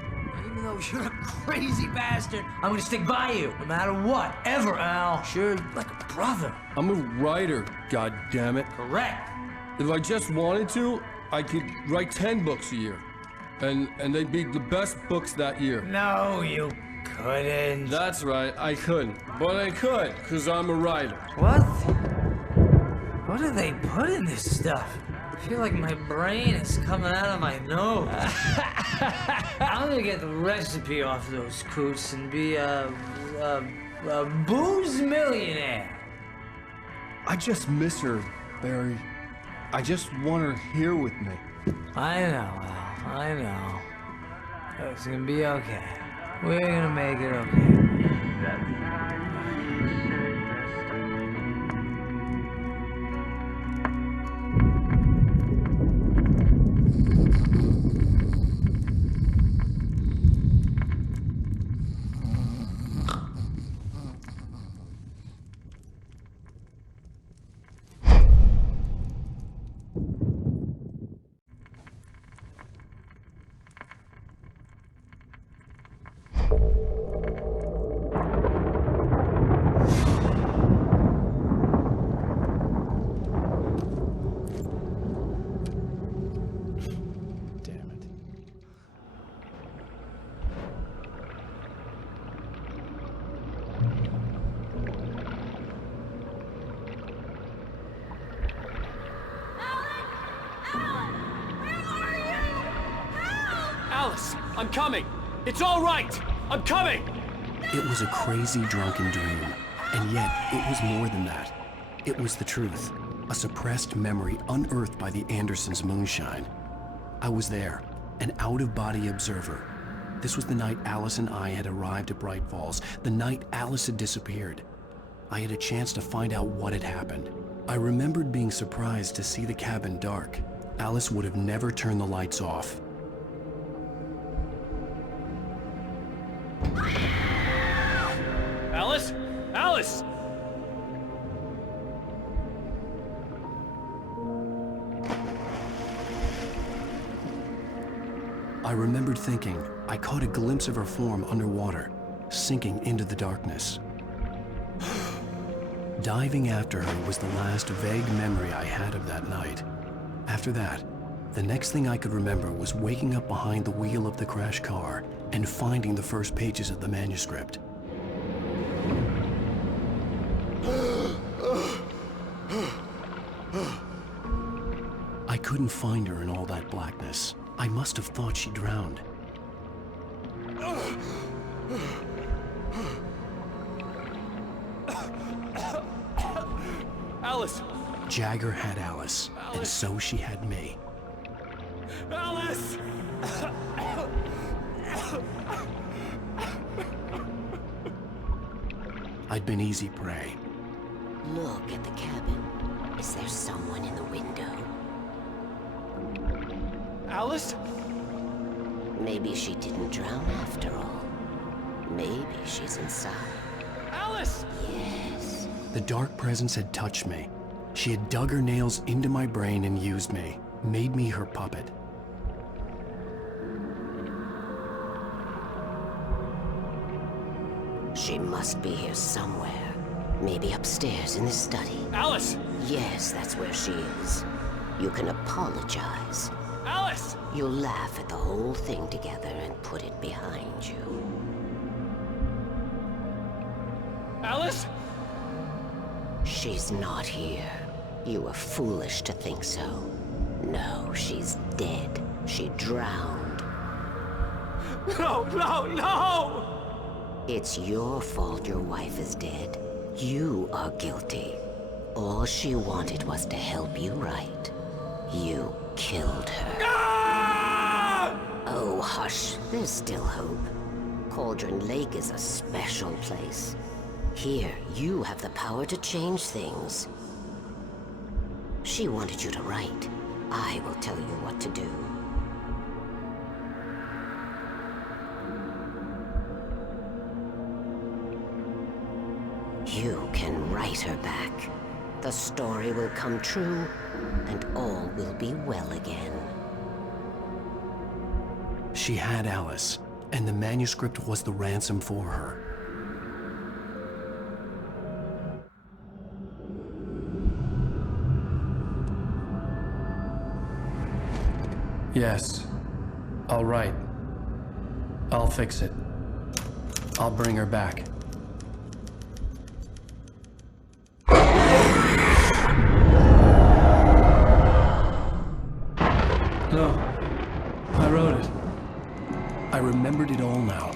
Even though you're a crazy bastard, I'm gonna stick by you, no matter what, ever, Al. Sure, like a brother. I'm a writer, goddammit. Correct. If I just wanted to, I could write 10 books a year. And they'd be the best books that year. No, you couldn't. That's right, I couldn't. But I could, because I'm a writer. What? What do they put in this stuff? I feel like my brain is coming out of my nose. I'm gonna get the recipe off those coots and be a booze millionaire. I just miss her, Barry. I just want her here with me. I know, Al. I know. It's gonna be okay. We're gonna make it okay. Alice, I'm coming. It's all right. I'm coming. It was a crazy drunken dream, and yet it was more than that. It was the truth, a suppressed memory unearthed by the Andersons' moonshine. I was there, an out-of-body observer. This was the night Alice and I had arrived at Bright Falls, the night Alice had disappeared. I had a chance to find out what had happened. I remembered being surprised to see the cabin dark. Alice would have never turned the lights off. Alice? Alice! I remembered thinking, I caught a glimpse of her form underwater, sinking into the darkness. Diving after her was the last vague memory I had of that night. After that, the next thing I could remember was waking up behind the wheel of the crashed car and finding the first pages of the manuscript. I couldn't find her in all that blackness. I must have thought she drowned. Alice! Jagger had Alice, and so she had me. Alice! I'd been easy prey. Look at the cabin. Is there someone in the window? Alice? Maybe she didn't drown after all. Maybe she's inside. Alice! Yes. The dark presence had touched me. She had dug her nails into my brain and used me, made me her puppet. She must be here somewhere. Maybe upstairs in the study. Alice! Yes, that's where she is. You can apologize. Alice! You'll laugh at the whole thing together and put it behind you. Alice? She's not here. You were foolish to think so. No, she's dead. She drowned. No, no, no! It's your fault your wife is dead. You are guilty. All she wanted was to help you right. You killed her. Ah! Oh, hush. There's still hope. Cauldron Lake is a special place. Here, you have the power to change things. She wanted you to write. I will tell you what to do. You can write her back. The story will come true, and all will be well again. She had Alice, and the manuscript was the ransom for her. Yes. All right. I'll fix it. I'll bring her back. No. I wrote it. I remembered it all now.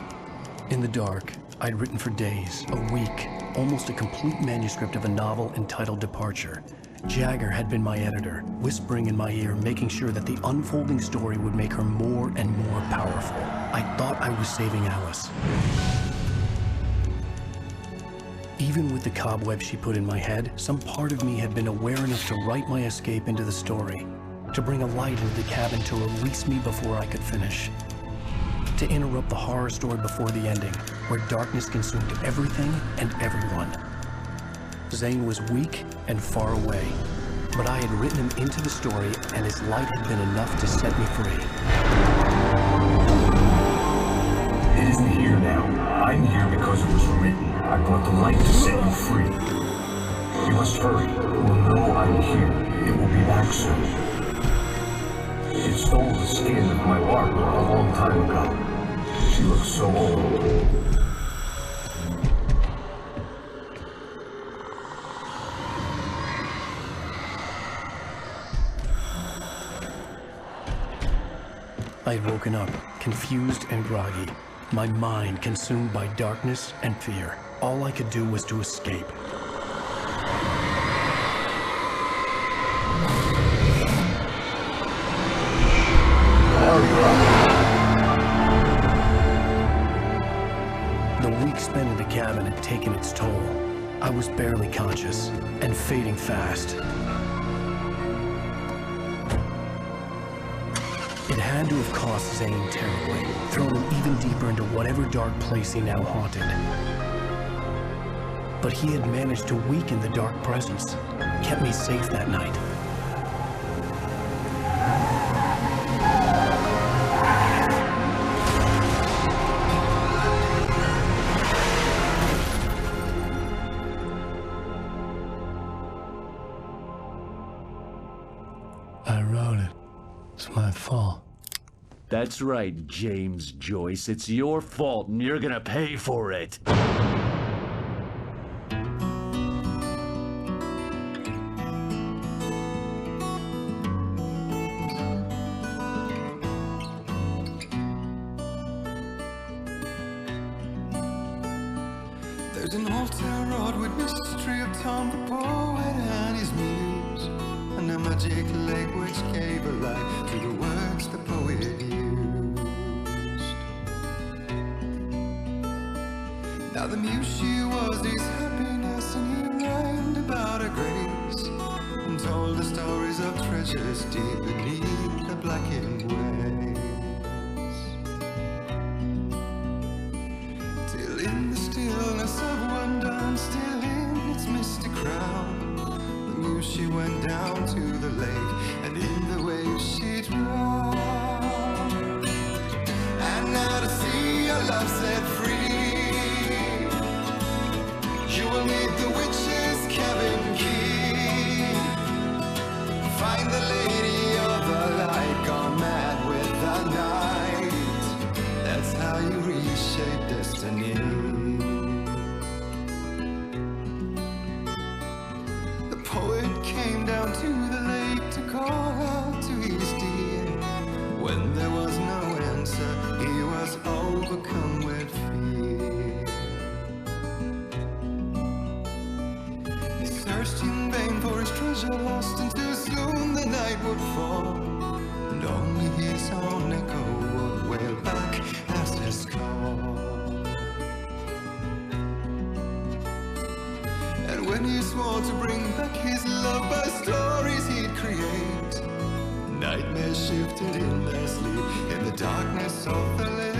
In the dark, I'd written for days, a week, almost a complete manuscript of a novel entitled Departure. Jagger had been my editor, whispering in my ear, making sure that the unfolding story would make her more and more powerful. I thought I was saving Alice. Even with the cobweb she put in my head, some part of me had been aware enough to write my escape into the story, to bring a light into the cabin to release me before I could finish, to interrupt the horror story before the ending, where darkness consumed everything and everyone. Zane was weak and far away, but I had written him into the story, and his light had been enough to set me free. It isn't here now. I'm here because it was written. I brought the light to set you free. You must hurry. We'll know I'm here. It will be back soon. It stole the skin of my Barbara a long time ago. She looks so old. I had woken up, confused and groggy, my mind consumed by darkness and fear. All I could do was to escape. The week spent in the cabin had taken its toll. I was barely conscious and fading fast. It had to have cost Zane terribly, thrown him even deeper into whatever dark place he now haunted. But he had managed to weaken the dark presence, kept me safe that night. wrote it. It's my fault. That's right, James Joyce. It's your fault, and you're gonna pay for it. There's an altar wrought with mystery of Tom the poet and his muse, and a magic lake which gave a light to the words the poet used. Now the muse she was his happiness, and he rhymed about her grace, and told the stories of treasures deep beneath the blackened waves. Till in the stillness of one dawn, still in its misty crown, the muse she went down to the lake, and in the waves she drowned. And now to see your love set free, you will need the witch's cabin key. Find the lady of the light, gone mad with the night. That's how you reshape destiny. The poet came down to the lake to call out to his dear. When there was no answer, he was overcome with fear. He searched in vain for his treasure lost, and too soon the night would fall, and only his own echo would wail back as his call. And when he swore to bring back his love by stories he'd create, nightmares shifted in their sleep in the darkness of the lake.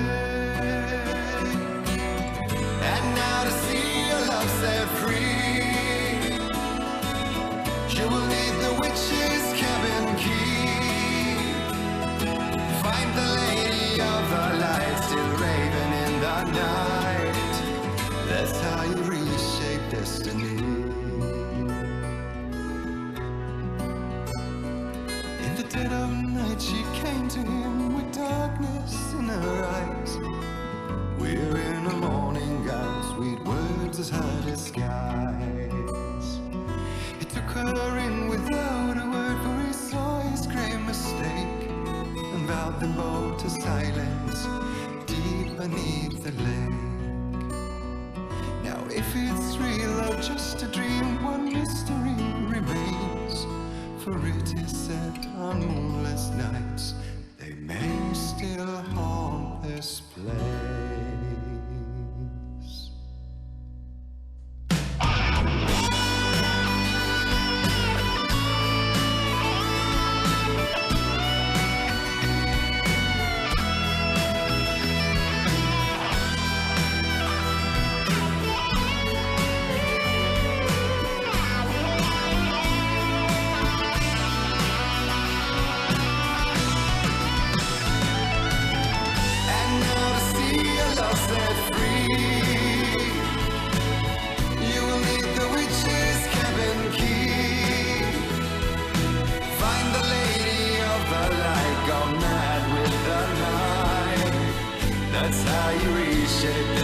And now to see your love set free, you will need the witch's cabin key. Find the lady of the light, still raving in the night. That's how you reshape destiny. In the dead of night she came to him with darkness in her eyes. We're in a morning gown, sweet words as hard as skies. He took her in without a word, for he saw his grave mistake, and vowed them both to silence deep beneath the lake. Now if it's real or just a dream, one mystery remains, for it is said on moonless nights they may still haunt this place. That's how you reshape